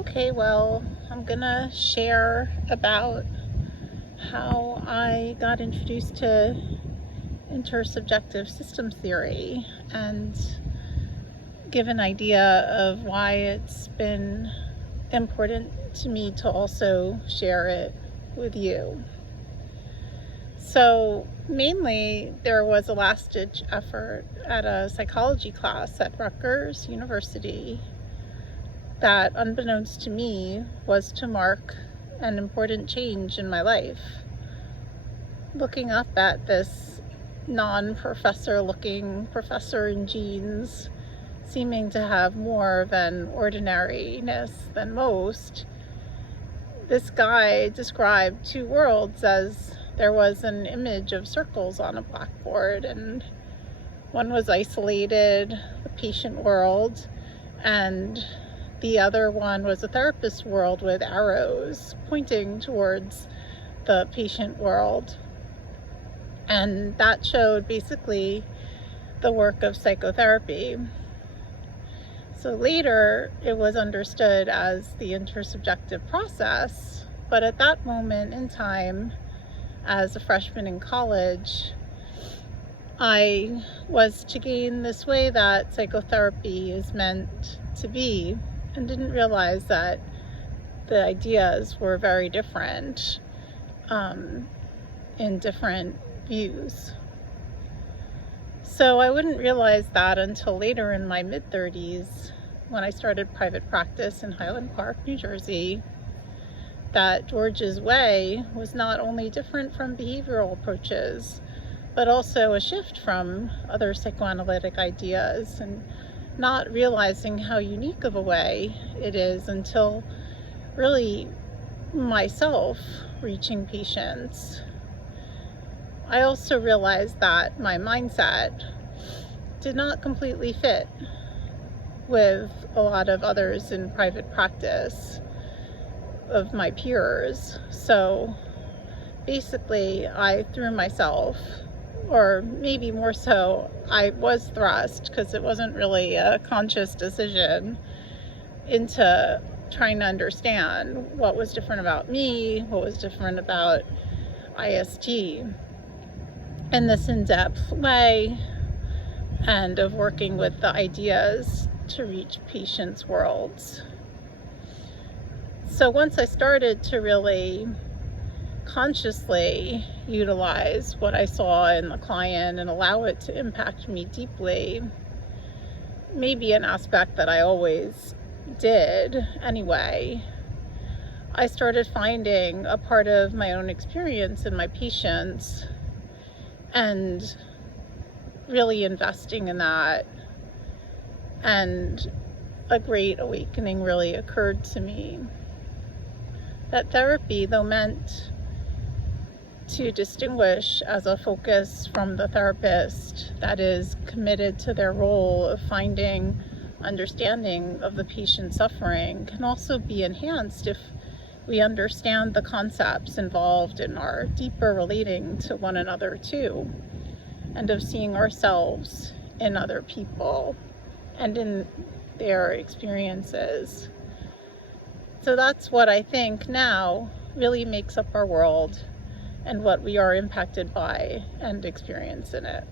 Okay, well, I'm gonna share about how I got introduced to intersubjective systems theory and give an idea of why it's been important to me to also share it with you. So mainly there was a last-ditch effort at a psychology class at Rutgers University that, unbeknownst to me, was to mark an important change in my life. Looking up at this non-professor looking professor in jeans, seeming to have more of an ordinariness than most, this guy described two worlds as there was an image of circles on a blackboard, and one was isolated, the patient world, and the other one was a therapist world with arrows pointing towards the patient world. And that showed basically the work of psychotherapy. So later it was understood as the intersubjective process, but at that moment in time, as a freshman in college, I was to gain this way that psychotherapy is meant to be, and didn't realize that the ideas were very different in different views. So I wouldn't realize that until later in my mid-30s, when I started private practice in Highland Park, New Jersey, that George's way was not only different from behavioral approaches, but also a shift from other psychoanalytic ideas, and not realizing how unique of a way it is until really myself reaching patients. I also realized that my mindset did not completely fit with a lot of others in private practice of my peers. So basically I threw myself, or maybe more so, I was thrust, because it wasn't really a conscious decision, into trying to understand what was different about me, what was different about IST in this in-depth way, and of working with the ideas to reach patients' worlds. So once I started to really consciously utilize what I saw in the client and allow it to impact me deeply, maybe an aspect that I always did anyway, I started finding a part of my own experience in my patients and really investing in that. And a great awakening really occurred to me that therapy, though meant to distinguish as a focus from the therapist that is committed to their role of finding understanding of the patient's suffering, can also be enhanced if we understand the concepts involved in our deeper relating to one another too, and of seeing ourselves in other people and in their experiences. So that's what I think now really makes up our world and what we are impacted by and experience in it.